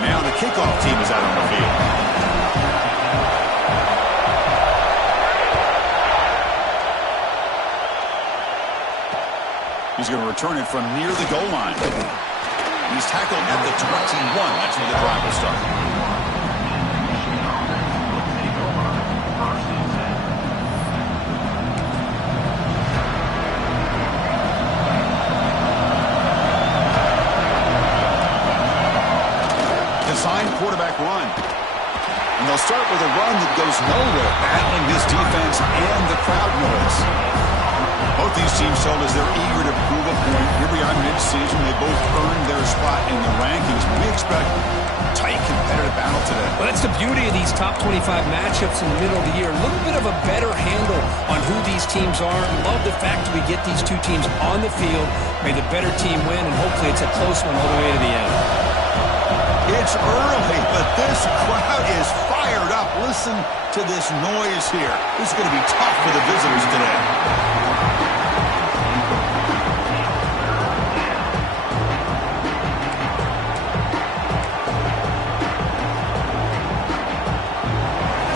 Now the kickoff team is out on the field. He's going to return it from near the goal line. He's tackled at the 21. That's where the drive will start. Designed quarterback run. And they'll start with a run that goes nowhere, battling this defense and the crowd noise. Both these teams told us they're eager to prove a point. Here we are mid-season. They both earned their spot in the rankings. We expect a tight, competitive battle today. Well, that's the beauty of these top 25 matchups in the middle of the year. A little bit of a better handle on who these teams are. Love the fact that we get these two teams on the field. May the better team win, and hopefully it's a close one all the way to the end. It's early, but this crowd is fired up. Listen to this noise here. This is going to be tough for the visitors today.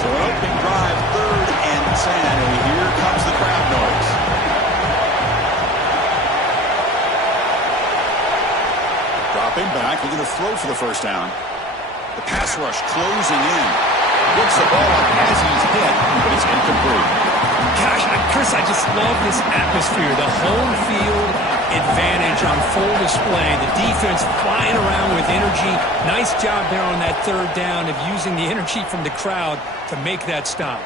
So an opening drive, 3rd and 10, and here comes the crowd noise. Dropping back, looking to throw for the first down. The pass rush closing in. Gets the ball up as he's hit, but it's incomplete. Gosh, Chris, I just love this atmosphere. The home field advantage on full display. The defense flying around with energy. Nice job there on that 3rd down of using the energy from the crowd to make that stop.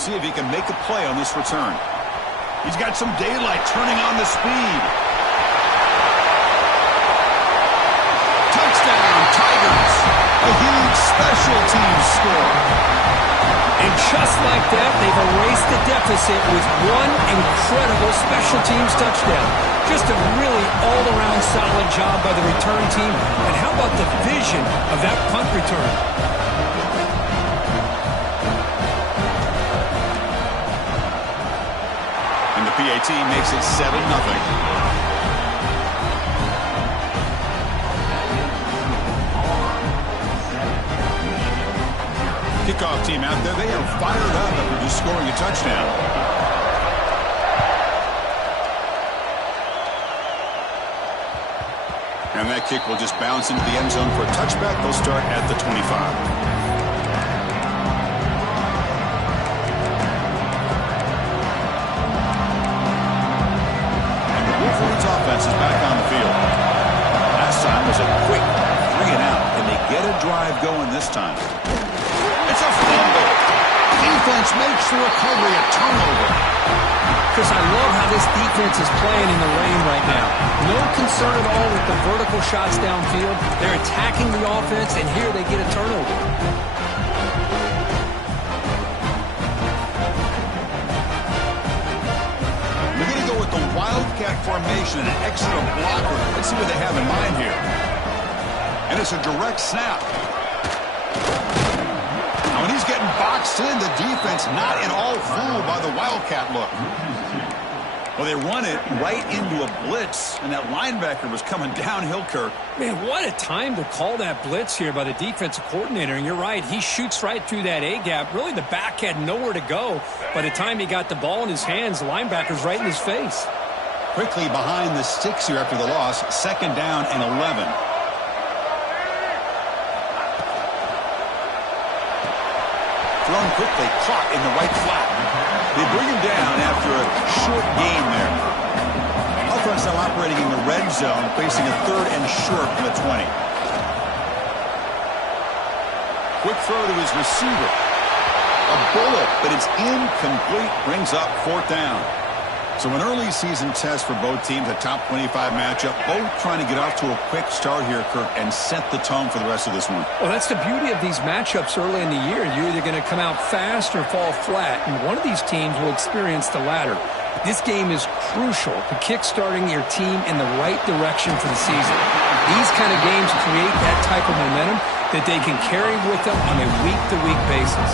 See if he can make a play on this return. He's got some daylight turning on the speed. Touchdown, Tigers. A huge special teams score. And just like that, they've erased the deficit with one incredible special teams touchdown. Just a really all-around solid job by the return team. And how about the vision of that punt return? And the PAT makes it 7-0. Kickoff team out there, they are fired up after just scoring a touchdown. And that kick will just bounce into the end zone for a touchback. They'll start at the 25. And the Wolverines offense is back on the field. Last time was a quick 3-and-out, and they get a drive going this time. It's a fumble. Defense makes the recovery a turnover. Chris, I love how this defense is playing in the rain right now. No concern at all with the vertical shots downfield. They're attacking the offense, and here they get a turnover. We're going to go with the Wildcat formation, an extra blocker. Let's see what they have in mind here. And it's a direct snap. When he's getting boxed in, the defense not at all fooled by the Wildcat look. Well, they run it right into a blitz, and that linebacker was coming downhill, Kirk. Man, what a time to call that blitz here by the defensive coordinator. And you're right, he shoots right through that A-gap. Really, the back had nowhere to go. By the time he got the ball in his hands, the linebacker's right in his face. Quickly behind the sticks here after the loss, 2nd down and 11. Thrown quickly, caught in the right flat. They bring him down after a short gain there. Offense now operating in the red zone, facing a 3rd and short from the 20. Quick throw to his receiver. A bullet, but it's incomplete. Brings up 4th down. So an early season test for both teams, a top 25 matchup, both trying to get off to a quick start here, Kirk, and set the tone for the rest of this one. Well, that's the beauty of these matchups early in the year. You're either going to come out fast or fall flat, and one of these teams will experience the latter. This game is crucial to kick-starting your team in the right direction for the season. These kind of games create that type of momentum that they can carry with them on a week-to-week basis.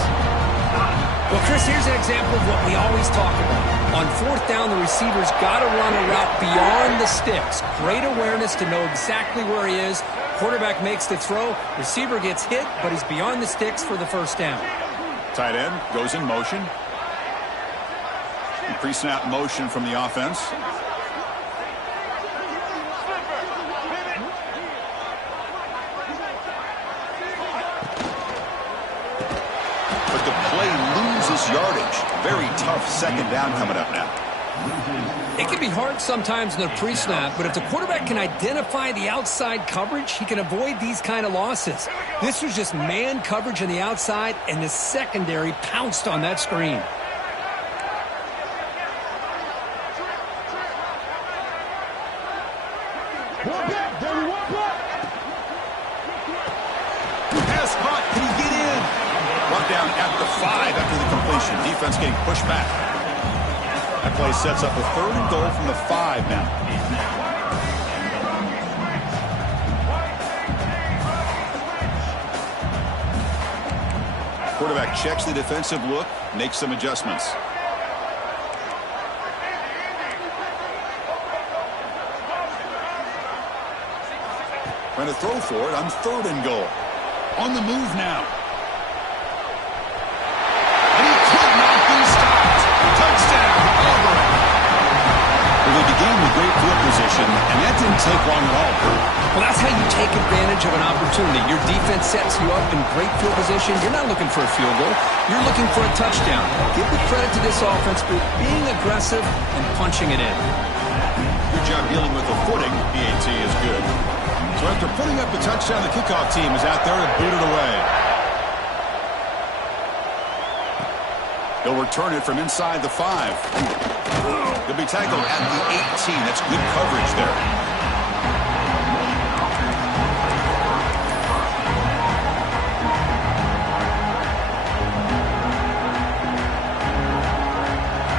Well, Chris, here's an example of what we always talk about. On fourth down, the receiver's got to run a route beyond the sticks. Great awareness to know exactly where he is. Quarterback makes the throw. Receiver gets hit, but he's beyond the sticks for the first down. Tight end goes in motion. Pre-snap motion from the offense. But the play loses yardage. Very tough second down coming up now. It can be hard sometimes in the pre-snap, but if the quarterback can identify the outside coverage, he can avoid these kind of losses. This was just man coverage on the outside, and the secondary pounced on that screen. Pass caught. Can he get in? Brought down at the 5 after the completion. Defense getting pushed back. That play sets up a 3rd and goal from the 5 now. Quarterback checks the defensive look, makes some adjustments. Trying to throw for it on 3rd and goal. On the move now. And he could not be stopped. Touchdown, Auburn. Well, they began with great field position, and that didn't take long at all. Well, that's how you take advantage of an opportunity. Your defense sets you up in great field position. You're not looking for a field goal. You're looking for a touchdown. Give the credit to this offense for being aggressive and punching it in. Good job dealing with the footing. PAT is good. So after putting up the touchdown, the kickoff team is out there to boot it away. They'll return it from inside the 5. They'll be tackled at the 18. That's good coverage there.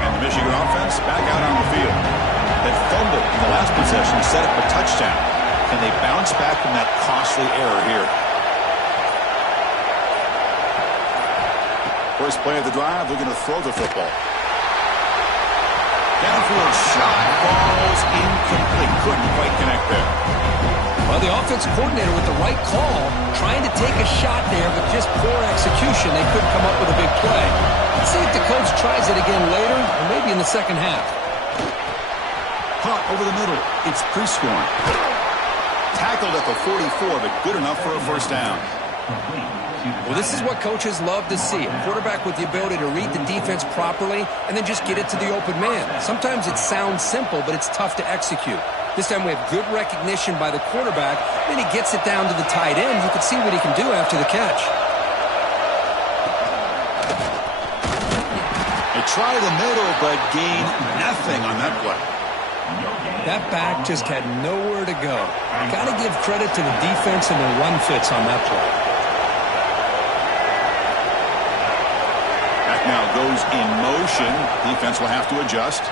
And the Michigan offense back out on the field. That fumble in the last possession set up a touchdown. Can they bounce back from that costly error here? First play of the drive, they're going to throw the football. Downfield shot falls incomplete. Couldn't quite connect there. Well, the offensive coordinator with the right call, trying to take a shot there, but just poor execution. They couldn't come up with a big play. Let's see if the coach tries it again later, or maybe in the second half. Caught over the middle. It's Prescorn. Tackled at the 44, but good enough for a first down. Well, this is what coaches love to see. A quarterback with the ability to read the defense properly and then just get it to the open man. Sometimes it sounds simple, but it's tough to execute. This time we have good recognition by the quarterback. Then he gets it down to the tight end. You can see what he can do after the catch. They try the middle, but gain nothing on that play. That back just had nowhere to go. Got to give credit to the defense and their run fits on that play. Back now goes in motion. Defense will have to adjust.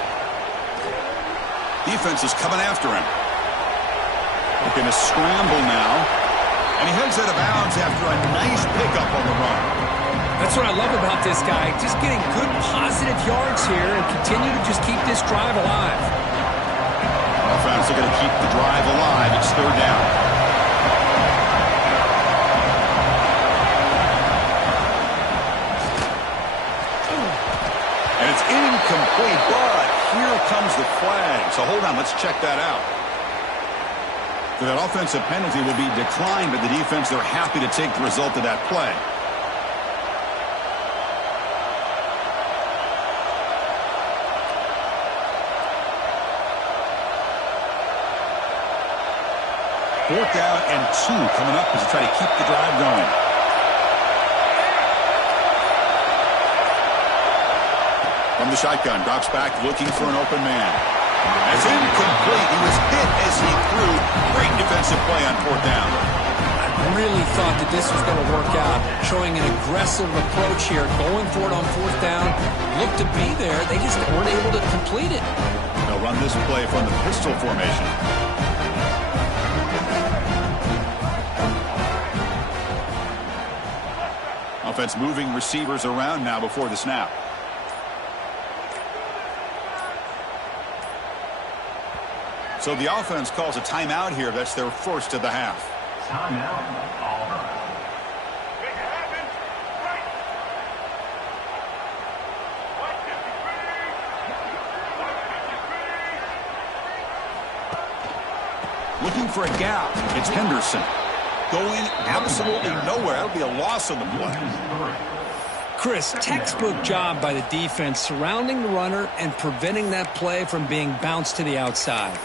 Defense is coming after him. Looking to scramble now. And he heads out of bounds after a nice pickup on the run. That's what I love about this guy. Just getting good positive yards here and continue to just keep this drive alive. Offense are going to keep the drive alive. It's 3rd down. And it's incomplete, but here comes the flag. So hold on, let's check that out. So that offensive penalty will be declined by the defense. They're happy to take the result of that play. Fourth down and 2 coming up as they try to keep the drive going. From the shotgun, drops back looking for an open man. That's incomplete. He was hit as he threw. Great defensive play on 4th down. Really thought that this was going to work out, showing an aggressive approach here, going for it on fourth down. Looked to be there. They just weren't able to complete it. They'll run this play from the pistol formation. Offense moving receivers around now before the snap. So the offense calls a timeout here. That's their first of the half. Timeout. Looking for a gap. It's Henderson. Going absolutely nowhere. That'll be a loss on the play. Chris, textbook job by the defense surrounding the runner and preventing that play from being bounced to the outside.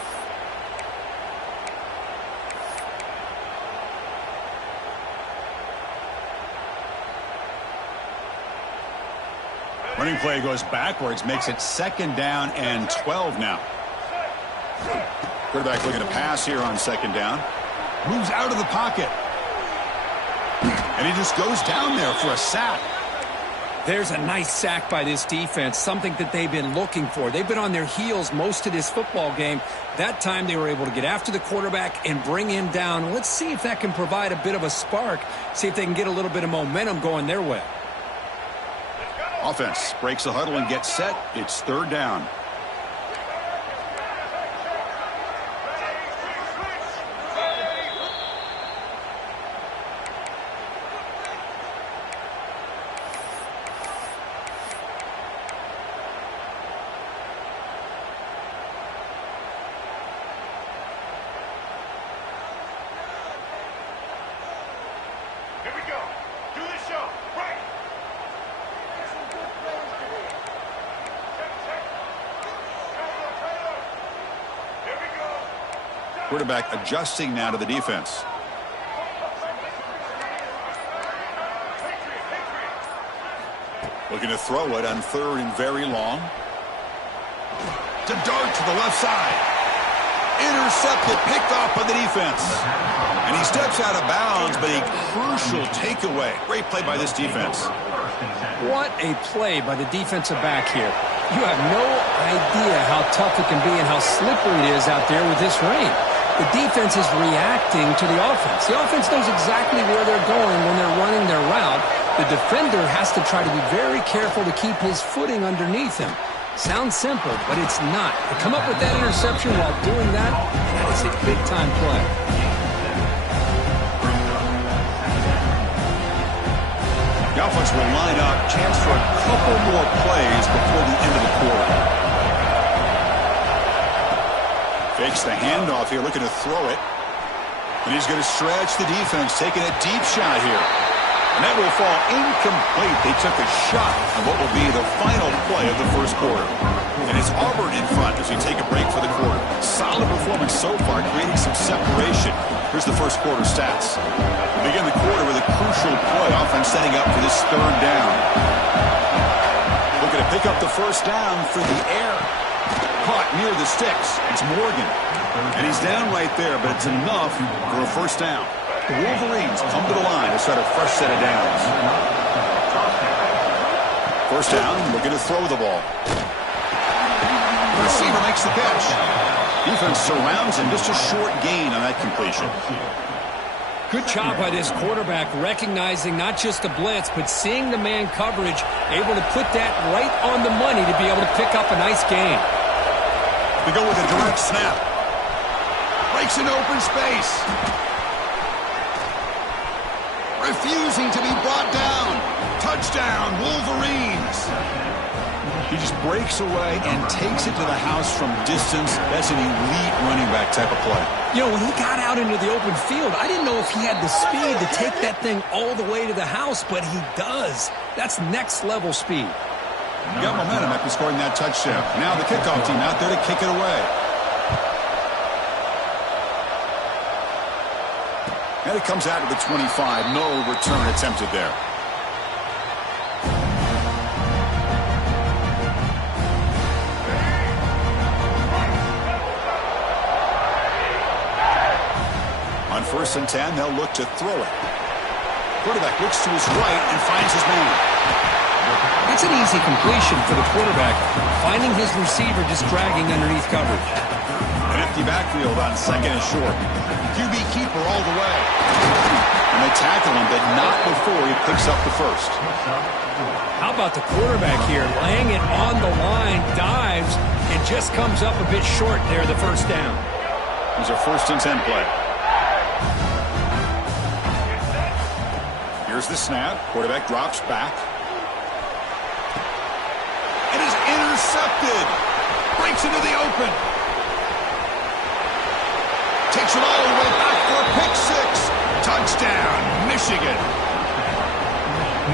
Running play goes backwards, makes it 2nd down and 12 now. Quarterback looking to pass here on 2nd down. Moves out of the pocket. And he just goes down there for a sack. There's a nice sack by this defense, something that they've been looking for. They've been on their heels most of this football game. That time they were able to get after the quarterback and bring him down. Let's see if that can provide a bit of a spark, see if they can get a little bit of momentum going their way. Offense breaks the huddle and gets set. It's 3rd down. Quarterback adjusting now to the defense. Looking to throw it on 3rd and very long. To dart to the left side. Intercepted, picked off by the defense. And he steps out of bounds, but a crucial takeaway. Great play by this defense. What a play by the defensive back here. You have no idea how tough it can be and how slippery it is out there with this rain. The defense is reacting to the offense. The offense knows exactly where they're going when they're running their route. The defender has to try to be very careful to keep his footing underneath him. Sounds simple, but it's not. To come up with that interception while doing that, that is a big-time play. The offense will line up. Chance for a couple more plays before the end of the quarter. Fakes the handoff here, looking to throw it. And he's going to stretch the defense, taking a deep shot here. And that will fall incomplete. They took a shot on what will be the final play of the first quarter. And it's Auburn in front as we take a break for the quarter. Solid performance so far, creating some separation. Here's the first quarter stats. We begin the quarter with a crucial play. Offense setting up for this 3rd down. Looking to pick up the first down through the air. Caught near the sticks. It's Morgan. And he's down right there, but it's enough for a first down. The Wolverines come to the line to start a fresh set of downs. First down, looking to throw the ball. The receiver makes the catch. Defense surrounds him, just a short gain on that completion. Good job by this quarterback recognizing not just the blitz, but seeing the man coverage, able to put that right on the money to be able to pick up a nice gain. They go with a direct snap. Breaks an open space. Refusing to be brought down. Touchdown, Wolverines. He just breaks away and takes it to the house from distance. That's an elite running back type of play. You know, when he got out into the open field, I didn't know if he had the speed to take that thing all the way to the house, but he does. That's next level speed. Got momentum after scoring that touchdown. Now the kickoff team out there to kick it away. And it comes out to the 25. No return attempted there. On On 1st and 10, they'll look to throw it. Quarterback looks to his right and finds his man. It's an easy completion for the quarterback, finding his receiver just dragging underneath coverage. An empty backfield on 2nd and short. QB keeper all the way. And they tackle him, but not before he picks up the first. How about the quarterback here, laying it on the line, dives, and just comes up a bit short there, the first down. Here's a 1st and 10 play. Here's the snap. Quarterback drops back. It is intercepted. Breaks into the open. Takes it all the way back for a pick six. Touchdown, Michigan.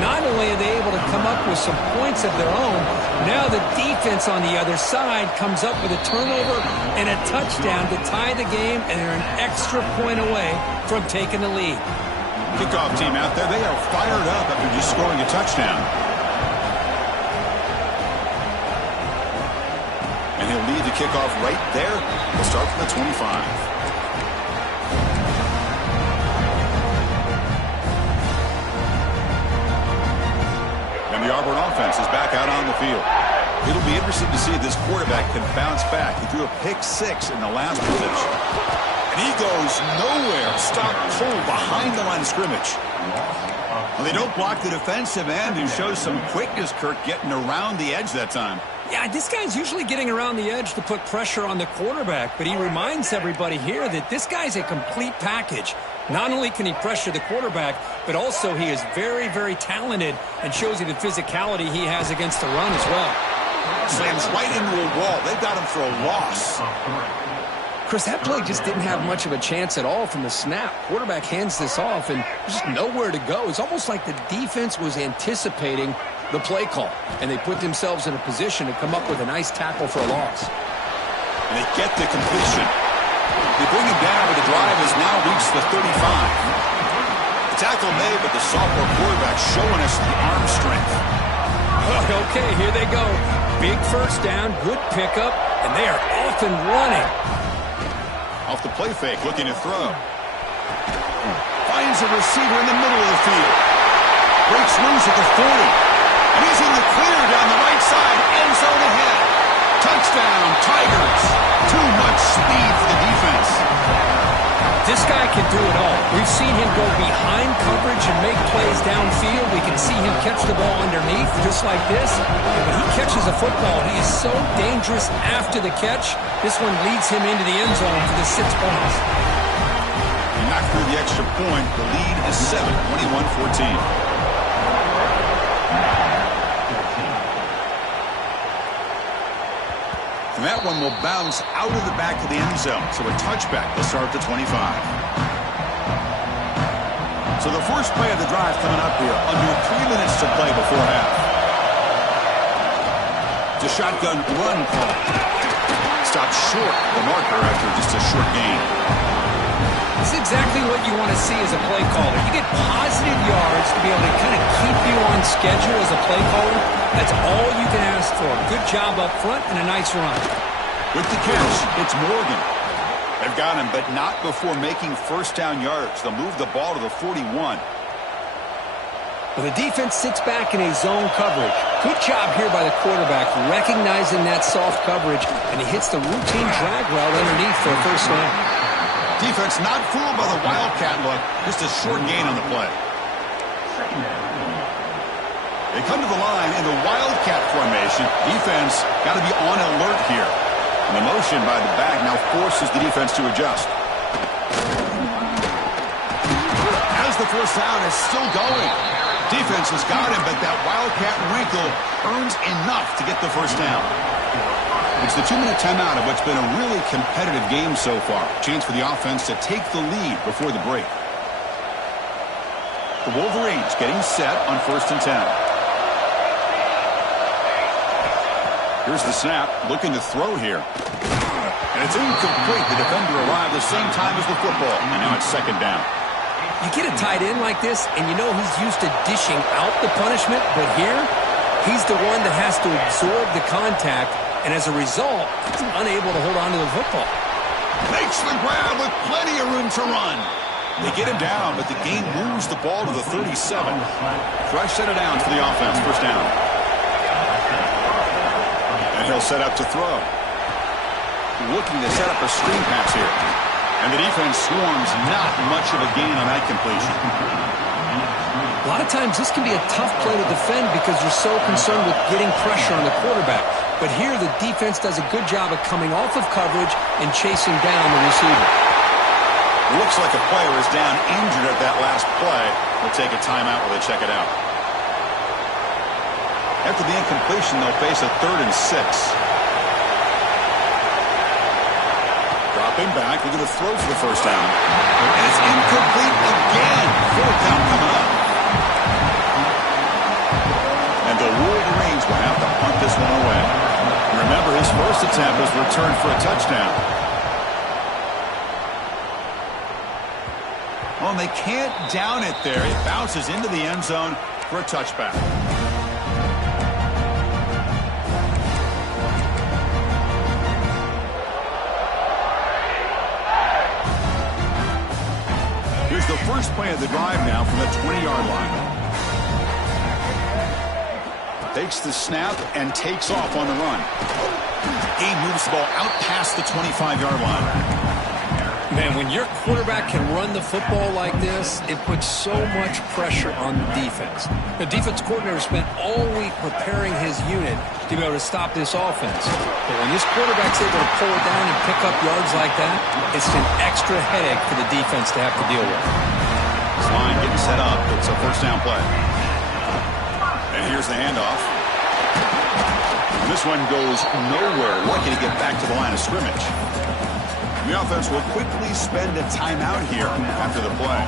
Not only are they able to come up with some points of their own, now the defense on the other side comes up with a turnover and a touchdown to tie the game, and they're an extra point away from taking the lead. Kickoff team out there, they are fired up after just scoring a touchdown. And he'll lead the kickoff right there. We'll start from the 25. The Auburn offense is back out on the field. It'll be interesting to see if this quarterback can bounce back. He threw a pick six in the last possession. And he goes nowhere. Stop pulled behind the line of scrimmage. Well, they don't block the defensive end, who shows some quickness, Kirk, getting around the edge that time. Yeah, this guy's usually getting around the edge to put pressure on the quarterback, but he reminds everybody here that this guy's a complete package. Not only can he pressure the quarterback, but also he is very, very talented and shows you the physicality he has against the run as well. Slams right into a wall. They've got him for a loss. Chris, that play just didn't have much of a chance at all from the snap. Quarterback hands this off, and there's just nowhere to go. It's almost like the defense was anticipating the play call, and they put themselves in a position to come up with a nice tackle for a loss. And they get the completion. They bring him down, but the drive has now reached the 35. The tackle made, but the sophomore quarterback showing us the arm strength. Okay, here they go. Big first down, good pickup, and they are off and running. Off the play fake, looking to throw. Finds a receiver in the middle of the field. Breaks loose at the 40. And he's in the clear down the right side. End zone ahead. Touchdown, Tigers. Too much speed for the defense. This guy can do it all. We've seen him go behind coverage and make plays downfield. We can see him catch the ball underneath just like this. When he catches a football, he is so dangerous after the catch. This one leads him into the end zone for the 6 points. He knocked through the extra point. The lead is 7, 21-14. And that one will bounce out of the back of the end zone. So a touchback will start at the 25. So the first play of the drive coming up here. Under 3 minutes to play before half. It's a shotgun run call. Stopped short of the marker after just a short gain. This is exactly what you want to see as a play caller. You get positive yards to be able to kind of keep you on schedule as a play caller. That's all you can ask for. Good job up front and a nice run. With the catch, it's Morgan. They've got him, but not before making first down yards. They'll move the ball to the 41. Well, the defense sits back in a zone coverage. Good job here by the quarterback, recognizing that soft coverage, and he hits the routine drag route underneath for a first down. Defense not fooled by the Wildcat look. Just a short gain on the play. They come to the line in the Wildcat formation. Defense got to be on alert here. And the motion by the back now forces the defense to adjust. As the first down is still going. Defense has got him, but that Wildcat wrinkle earns enough to get the first down. It's the 2-minute timeout of what's been a really competitive game so far. Chance for the offense to take the lead before the break. The Wolverines getting set on 1st and 10. Here's the snap, looking to throw here. And it's incomplete. The defender arrived the same time as the football, and now it's 2nd down. You get a tight end like this, and you know he's used to dishing out the punishment, but here, he's the one that has to absorb the contact, and as a result, he's unable to hold on to the football. Makes the grab with plenty of room to run. They get him down, but the game moves the ball to the 37. Fresh set of downs for the offense. First down. And he'll set up to throw. Looking to set up a screen pass here. And the defense swarms. Not much of a gain on that completion. A lot of times this can be a tough play to defend because you're so concerned with getting pressure on the quarterback. But here the defense does a good job of coming off of coverage and chasing down the receiver. Looks like a player is down injured at that last play. We'll take a timeout while they check it out. After the incompletion, they'll face a 3rd and 6. Dropping back, looking to throw for the first down. And it's incomplete again. 4th down coming up. And the Wolverines will have to punt this one away. Remember, his first attempt was returned for a touchdown. Well, and they can't down it there. It bounces into the end zone for a touchback. Here's the first play of the drive now from the 20-yard line. Takes the snap and takes off on the run. He moves the ball out past the 25-yard line. Man, when your quarterback can run the football like this, it puts so much pressure on the defense. The defense coordinator spent all week preparing his unit to be able to stop this offense. But when this quarterback's able to pull it down and pick up yards like that, it's an extra headache for the defense to have to deal with. This line getting set up. It's a first down play. And here's the handoff. And this one goes nowhere. Lucky to get back to the line of scrimmage. The offense will quickly spend a timeout here after the play.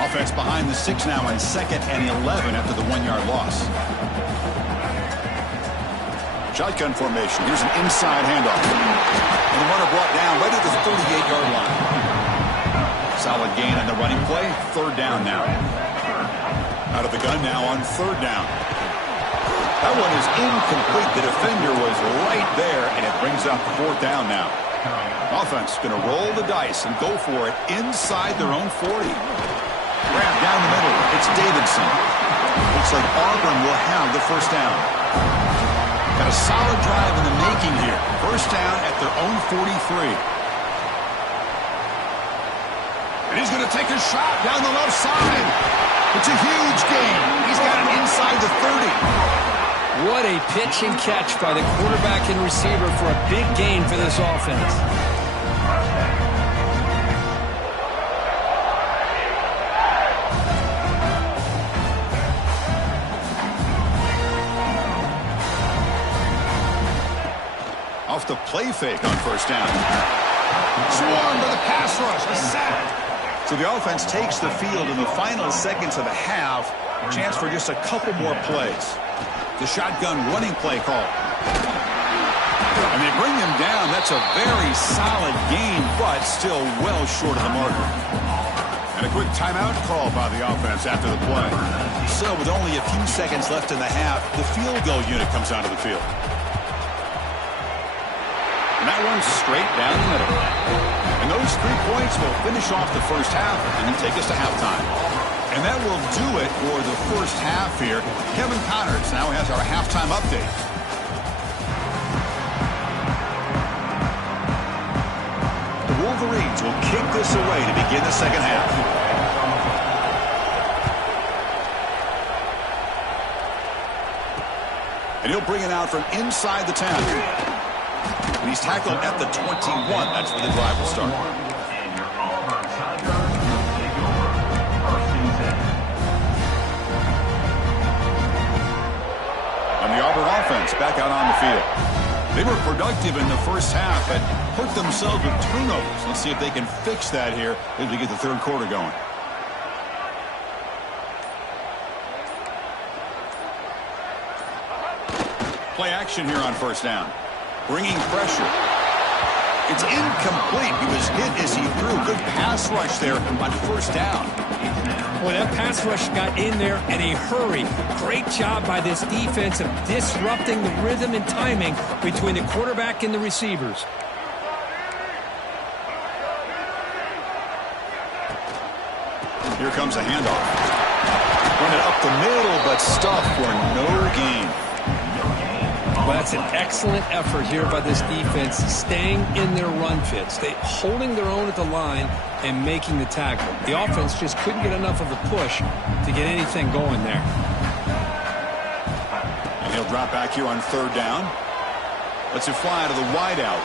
Offense behind the 6 now on 2nd and 11 after the 1-yard loss. Shotgun formation. Here's an inside handoff. And the runner brought down right at the 38-yard line. Solid gain on the running play. 3rd down now. Out of the gun now on 3rd down. That one is incomplete. The defender was right there, and it brings up 4th down now. Offense going to roll the dice and go for it inside their own 40. Grab down the middle. It's Davidson. Looks like Auburn will have the first down. Got a solid drive in the making here. First down at their own 43. And he's going to take a shot down the left side. It's a huge gain. He's got it inside the 30. What a pitch and catch by the quarterback and receiver for a big gain for this offense. Off the play fake on first down. Swarmed by the pass rush. A sack. So the offense takes the field in the final seconds of the half. Chance for just a couple more plays. The shotgun running play call. And they bring him down. That's a very solid gain, but still well short of the marker. And a quick timeout call by the offense after the play. So with only a few seconds left in the half, the field goal unit comes onto the field. And that one's straight down the middle. And those 3 points will finish off the first half and then take us to halftime. And that will do it for the first half here. Kevin Connors now has our halftime update. The Wolverines will kick this away to begin the second half. And he'll bring it out from inside the 10. And he's tackled at the 21. That's where the drive will start. The Auburn offense back out on the field. They were productive in the first half, but hurt themselves with turnovers. Let's see if they can fix that here as we get the 3rd quarter going. Play action here on first down. Bringing pressure. It's incomplete. He was hit as he threw. Good pass rush there on first down. Boy, that pass rush got in there in a hurry. Great job by this defense of disrupting the rhythm and timing between the quarterback and the receivers. Here comes a handoff. Run it up the middle, but stuffed for no gain. Well, that's an excellent effort here by this defense, staying in their run fits. They holding their own at the line and making the tackle. The offense just couldn't get enough of a push to get anything going there. And he'll drop back here on third down. Lets it fly to the wideout.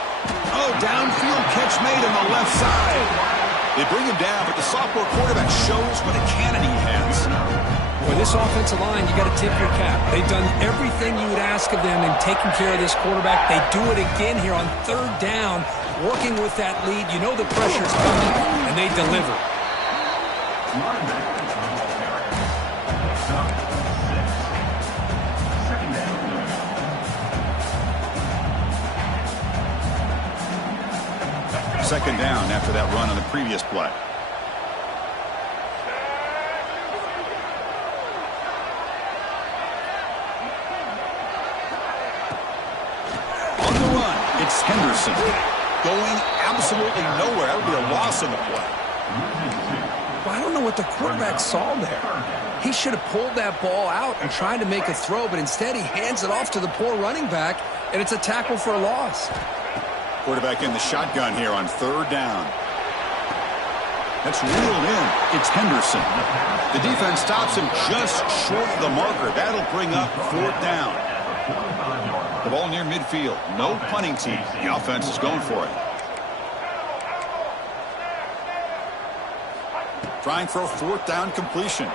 Oh, downfield catch made on the left side. They bring him down, but the sophomore quarterback shows what a cannon he has. With this offensive line, you got to tip your cap. They've done everything you would ask of them in taking care of this quarterback. They do it again here on third down, working with that lead. You know the pressure's coming, and they deliver. Second down after that run on the previous play. On the run, it's Henderson. Going absolutely nowhere. That would be a loss on the play. Well, I don't know what the quarterback saw there. He should have pulled that ball out and tried to make a throw, but instead he hands it off to the poor running back, and it's a tackle for a loss. Quarterback in the shotgun here on third down. That's reeled in. It's Henderson. The defense stops him just short of the marker. That'll bring up fourth down. The ball near midfield. No punting team. The offense is going for it. Trying for a fourth down completion.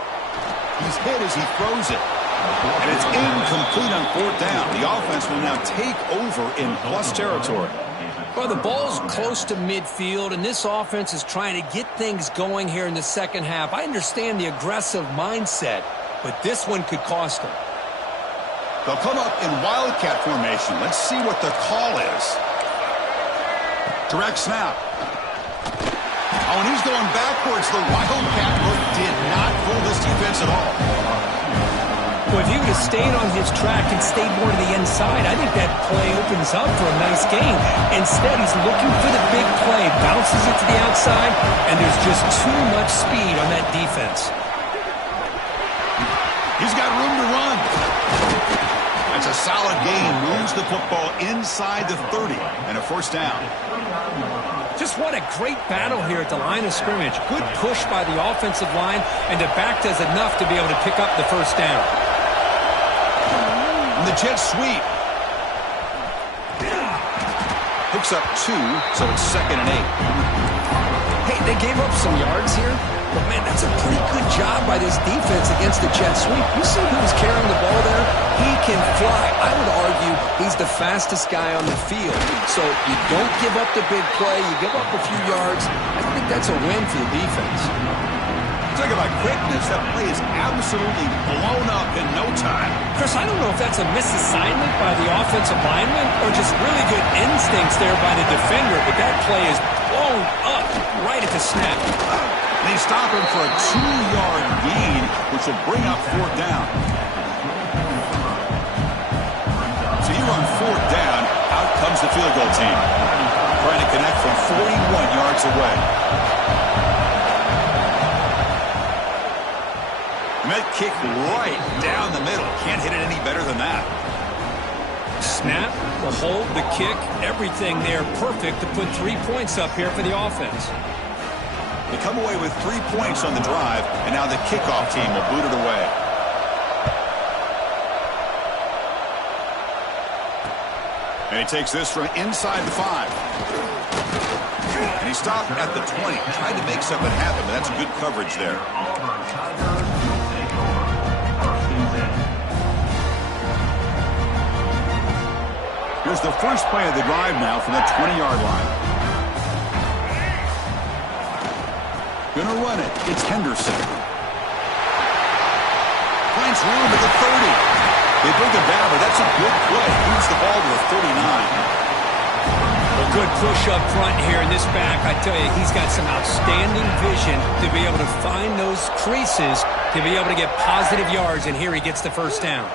He's hit as he throws it. And it's incomplete on fourth down. The offense will now take over in plus territory. Well, the ball's close to midfield, and this offense is trying to get things going here in the second half. I understand the aggressive mindset, but this one could cost them. They'll come up in wildcat formation. Let's see what the call is. Direct snap. Oh, and he's going backwards. The wildcat look did not fool this defense at all. Well, if he would have stayed on his track and stayed more to the inside, I think that play opens up for a nice gain. Instead, he's looking for the big play, bounces it to the outside, and there's just too much speed on that defense. He's got room to run. That's a solid gain. Moves the football inside the 30 and a first down. Just what a great battle here at the line of scrimmage. Good push by the offensive line, and the back does enough to be able to pick up the first down. And the jet sweep. Picks up 2, so it's 2nd and 8. Hey, they gave up some yards here, but man, that's a pretty good job by this defense against the jet sweep. You see who's carrying the ball there? He can fly. I would argue he's the fastest guy on the field. So you don't give up the big play, you give up a few yards. I think that's a win for the defense. Talk about quickness. That play is absolutely blown up in no time. Chris, I don't know if that's a misassignment by the offensive lineman or just really good instincts there by the defender, but that play is blown up right at the snap. They stop him for a 2-yard gain, which will bring up fourth down. So here on fourth down, out comes the field goal team. Trying to connect from 41 yards away. And that kick right down the middle. Can't hit it any better than that. Snap, the hold, the kick, everything there perfect to put 3 points up here for the offense. They come away with 3 points on the drive, and now the kickoff team will boot it away. And he takes this from inside the 5. And he stopped at the 20. Tried to make something happen, but that's good coverage there. Here's the first play of the drive now from that 20-yard line. Gonna run it. It's Henderson. Finds room at the 30. They bring him down, but that's a good play. Moves the ball to the 39. A good push up front here in this back. I tell you, he's got some outstanding vision to be able to find those creases, to be able to get positive yards, and here he gets the first down.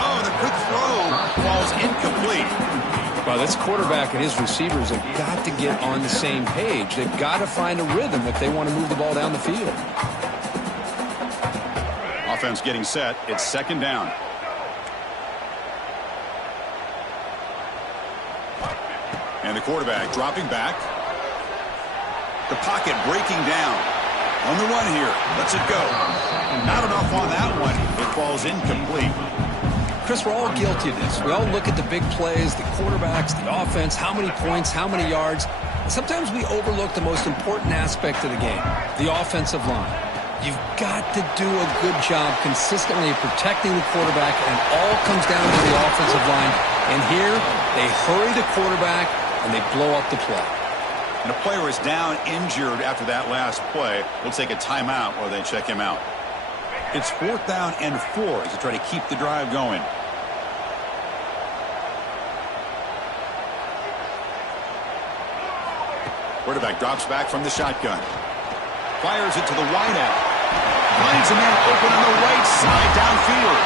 Oh, the quick throw falls incomplete. Well, this quarterback and his receivers have got to get on the same page. They've got to find a rhythm if they want to move the ball down the field. Offense getting set. It's second down. And the quarterback dropping back. The pocket breaking down. On the run here. Lets it go. Not enough on that one. It falls incomplete. Chris, we're all guilty of this. We all look at the big plays, the quarterbacks, the offense, how many points, how many yards. Sometimes we overlook the most important aspect of the game, the offensive line. You've got to do a good job consistently of protecting the quarterback, and it all comes down to the offensive line. And here, they hurry the quarterback, and they blow up the play. And a player is down injured after that last play. We'll take a timeout while they check him out. It's 4th down and 4 as they try to keep the drive going. Quarterback drops back from the shotgun. Fires it to the wideout. Finds a man open on the right side downfield.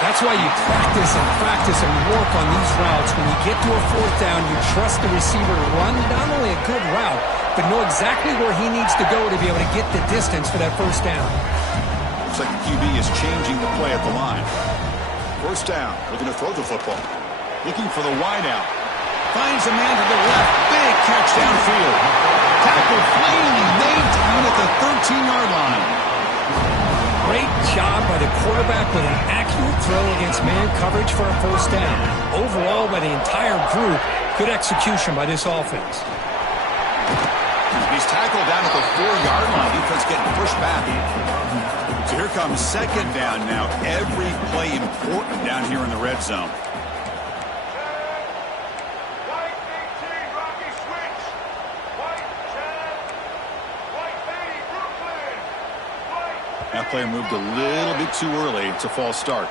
That's why you practice and work on these routes. When you get to a 4th down, you trust the receiver to run not only a good route, but know exactly where he needs to go to be able to get the distance for that 1st down. Looks like the QB is changing the play at the line. 1st down, looking to throw the football. Looking for the wideout. Finds a man to the left. Big catch downfield. Tackle finally maintained at the 13-yard line. Great job by the quarterback with an accurate throw against man coverage for a 1st down. Overall, by the entire group, good execution by this offense. He's tackled down at the 4-yard line. Defense getting pushed back. So here comes 2nd down now. Every play important down here in the red zone. That player moved a little bit too early. It's a false start.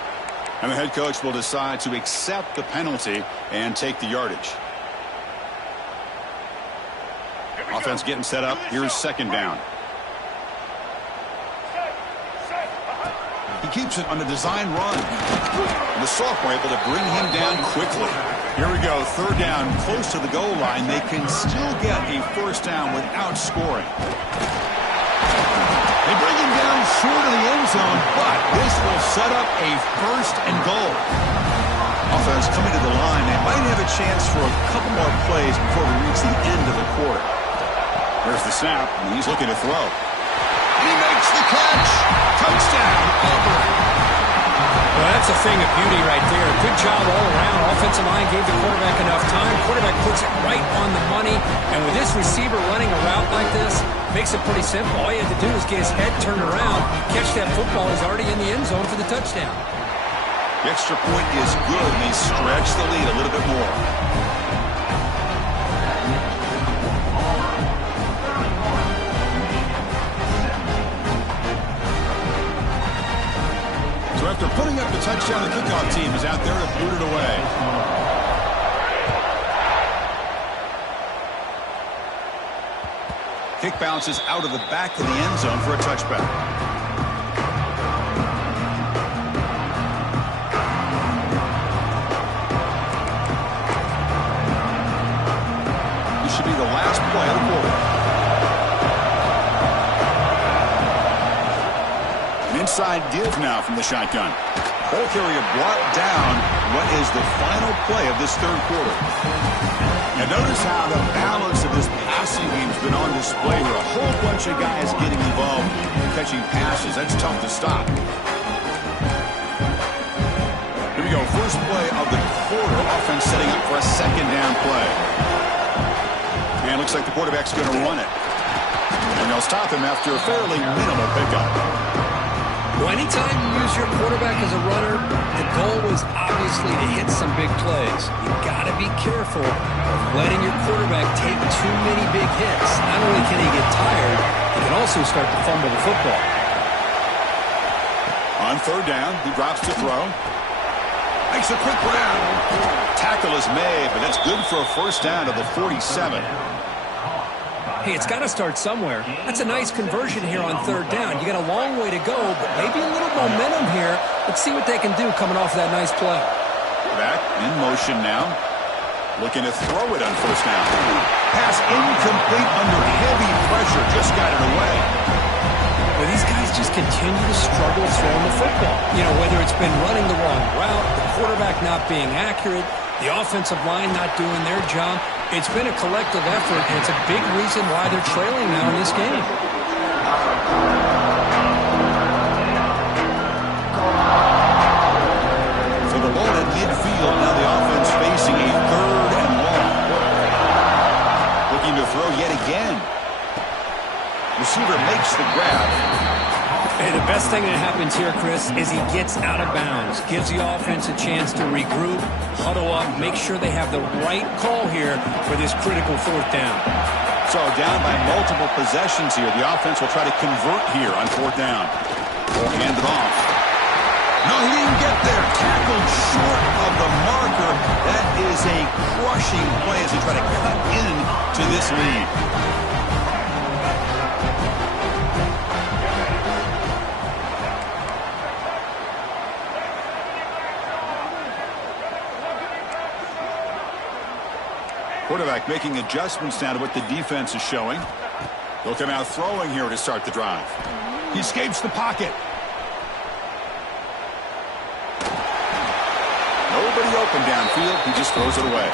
And the head coach will decide to accept the penalty and take the yardage. Offense getting set up. Here's 2nd down. He keeps it on a design run. And the sophomore able to bring him down quickly. Here we go. 3rd down, close to the goal line. They can still get a 1st down without scoring. They bring him down short of the end zone, but this will set up a 1st and goal. Offense coming to the line. They might have a chance for a couple more plays before we reach the end of the quarter. There's the snap, and he's looking to throw. And he makes the catch. Touchdown, Auburn. Well, that's a thing of beauty right there. Good job all around. Offensive line gave the quarterback enough time. Quarterback puts it right on the money. And with this receiver running a route like this, makes it pretty simple. All you have to do is get his head turned around, catch that football. He's already in the end zone for the touchdown. The extra point is good, and they stretch the lead a little bit more. So after putting up the touchdown, the kickoff team is out there to boot it away. Kick bounces out of the back of the end zone for a touchback. This should be the last play of the quarter. An inside give now from the shotgun. Ball carrier brought down what is the final play of this 3rd quarter. And notice how the balance of this passing game's been on display here. A whole bunch of guys getting involved catching passes. That's tough to stop. Here we go. First play of the quarter. Offense setting up for a 2nd down play. And it looks like the quarterback's going to run it. And they'll stop him after a fairly minimal pickup. Well, anytime you use your quarterback as a runner, the goal is obviously to hit some big plays. You've got to be careful of letting your quarterback take too many big hits. Not only can he get tired, he can also start to fumble the football. On 3rd down, he drops to throw. Makes a quick grab. Tackle is made, but that's good for a 1st down to the 47. Hey, it's got to start somewhere. That's a nice conversion here on 3rd down. You got a long way to go, but maybe a little momentum here Let's see what they can do coming off that nice play. Back in motion now. Looking to throw it on first down. Pass incomplete under heavy pressure. Just got it away. Well, these guys just continue to struggle throwing the football. You know, whether it's been running the wrong route, the quarterback not being accurate, the offensive line not doing their job. It's been a collective effort, and it's a big reason why they're trailing now in this game. So the ball at midfield. Now the offense facing a 3rd and long. Looking to throw yet again. Receiver makes the grab. Hey, the best thing that happens here, Chris, is he gets out of bounds, gives the offense a chance to regroup, huddle up, make sure they have the right call here for this critical 4th down. So down by multiple possessions here. The offense will try to convert here on 4th down. Hand it off. No, he didn't get there. Tackled short of the marker. That is a crushing play as they try to cut in to this lead. Quarterback making adjustments now to what the defense is showing. They'll come out throwing here to start the drive. He escapes the pocket. Nobody open downfield. He just throws it away.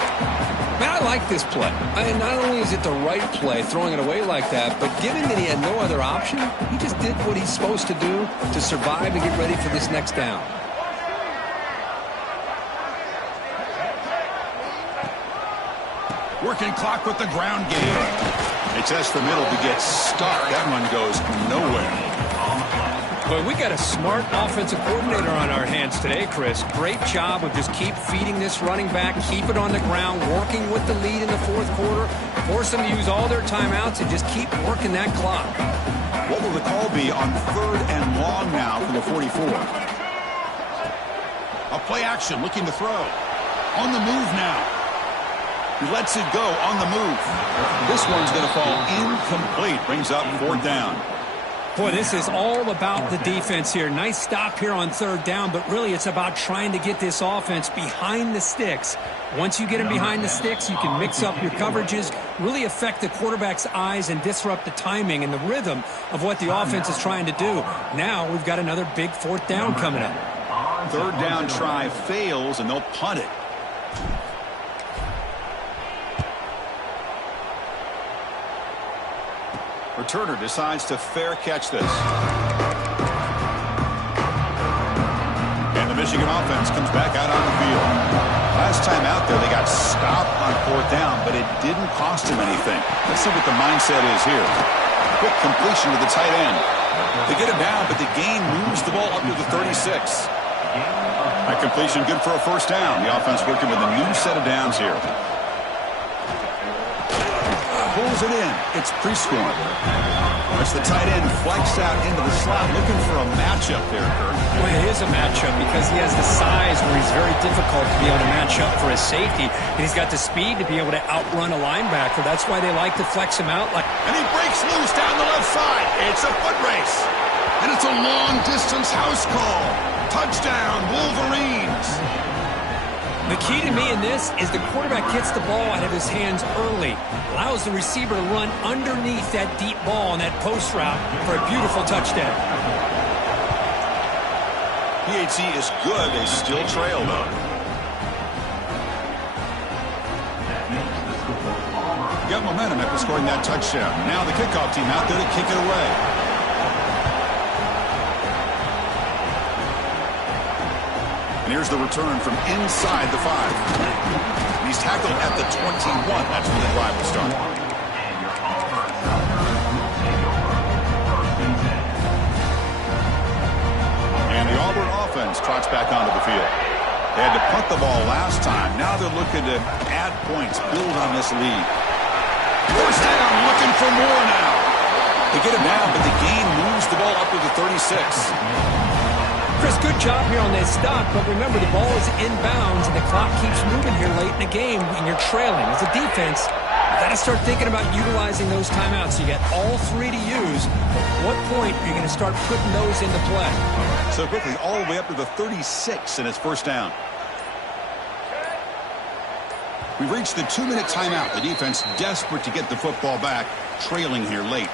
Man, I like this play. Not only is it the right play, throwing it away like that, but given that he had no other option, he just did what he's supposed to do to survive and get ready for this next down. Working clock with the ground game. They test the middle to get stuck. That one goes nowhere. Well, we got a smart offensive coordinator on our hands today, Chris. Great job of just keep feeding this running back, keep it on the ground, working with the lead in the 4th quarter, force them to use all their timeouts, and just keep working that clock. What will the call be on 3rd and long now from the 44? A play action, looking to throw. On the move now. He lets it go on the move. This one's going to fall incomplete. Brings up 4th down. Boy, this is all about the defense here. Nice stop here on 3rd down, but really it's about trying to get this offense behind the sticks. Once you get them behind the sticks, you can mix up your coverages, really affect the quarterback's eyes and disrupt the timing and the rhythm of what the offense is trying to do. Now we've got another big 4th down coming up. 3rd down try fails, and they'll punt it. Returner decides to fair catch this. And the Michigan offense comes back out on the field. Last time out there, they got stopped on 4th down, but it didn't cost them anything. Let's see what the mindset is here. Quick completion to the tight end. They get it down, but the gain moves the ball up to the 36. That completion good for a 1st down. The offense working with a new set of downs here. Pulls it in. It's pre-scoring. As the tight end flex out into the slot, looking for a matchup there, Kurt. Well, it is a matchup because he has the size where he's very difficult to be able to match up for his safety, and he's got the speed to be able to outrun a linebacker. That's why they like to flex him out. And he breaks loose down the left side. It's a foot race. And it's a long-distance house call. Touchdown, Wolverines. The key to me in this is the quarterback gets the ball out of his hands early, allows the receiver to run underneath that deep ball on that post route for a beautiful touchdown. PAT is good. They still trail, though. Got momentum after scoring that touchdown. Now the kickoff team out there to kick it away. And here's the return from inside the 5. And he's tackled at the 21. That's where the drive will start. And the Auburn offense trots back onto the field. They had to punt the ball last time. Now they're looking to add points, build on this lead. First down, looking for more now. They get it down, but the gain moves the ball up to the 36. Chris, good job here on that stop, but remember the ball is inbounds and the clock keeps moving here late in the game and you're trailing. As a defense, you got to start thinking about utilizing those timeouts. You got all 3 to use. At what point are you going to start putting those into play? So quickly, all the way up to the 36 and it's first down. We've reached the 2-minute timeout. The defense desperate to get the football back, trailing here late.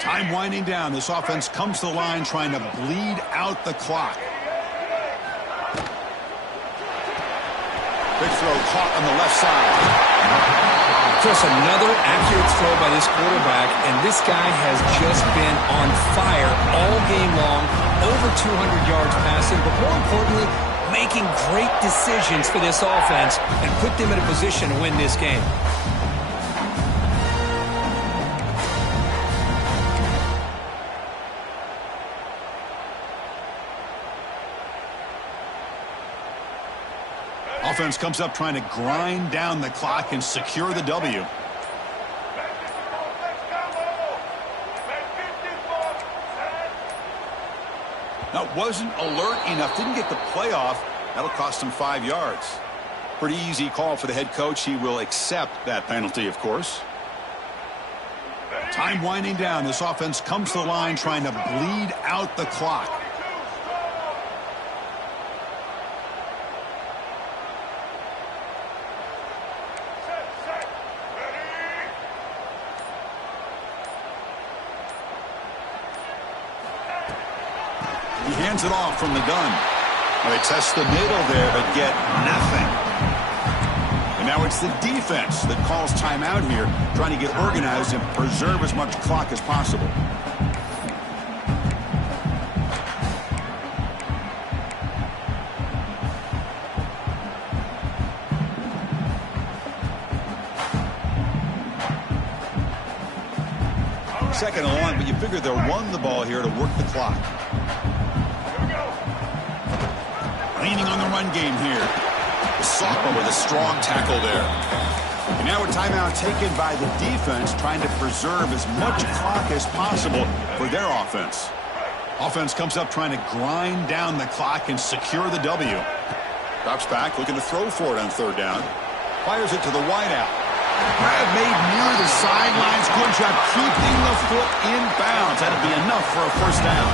Time winding down. This offense comes to the line trying to bleed out the clock. Big throw caught on the left side. Chris, another accurate throw by this quarterback, and this guy has just been on fire all game long, over 200 yards passing, but more importantly, making great decisions for this offense and put them in a position to win this game. Offense comes up trying to grind down the clock and secure the W. Now, wasn't alert enough, didn't get the play off. That'll cost him 5 yards. Pretty easy call for the head coach. He will accept that penalty, of course. Time winding down. This offense comes to the line trying to bleed out the clock. He hands it off from the gun. Well, they test the middle there, but get nothing. And now it's the defense that calls timeout here, trying to get organized and preserve as much clock as possible. Second and long, but you figure they'll run the ball here to work the clock. Leaning on the run game here. Soccer with a strong tackle there. And now a timeout taken by the defense, trying to preserve as much clock as possible for their offense. Offense comes up trying to grind down the clock and secure the W. Drops back, looking to throw for it on third down. Fires it to the wideout. Grab made near the sidelines. Good job keeping the foot in bounds. That'll be enough for a first down.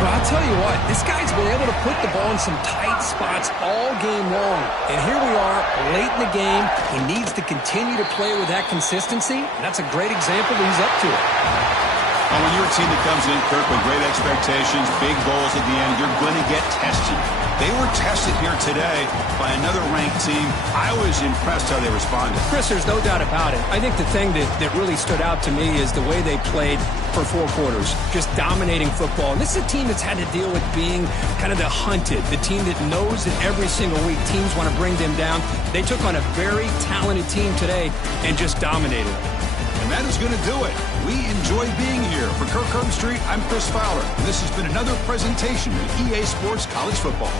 Well, I'll tell you what, this guy's been able to put the ball in some tight spots all game long. And here we are, late in the game. He needs to continue to play with that consistency. And that's a great example that he's up to it. Well, when you're a team that comes in, Kirk, with great expectations, big goals at the end, you're going to get tested. They were tested here today by another ranked team. I was impressed how they responded. Chris, there's no doubt about it. I think the thing that really stood out to me is the way they played for 4 quarters, just dominating football. And this is a team that's had to deal with being kind of the hunted, the team that knows that every single week teams want to bring them down. They took on a very talented team today and just dominated. And that is going to do it. We enjoy being here. For Kirk Herbstreit, I'm Chris Fowler. And this has been another presentation of EA Sports College Football.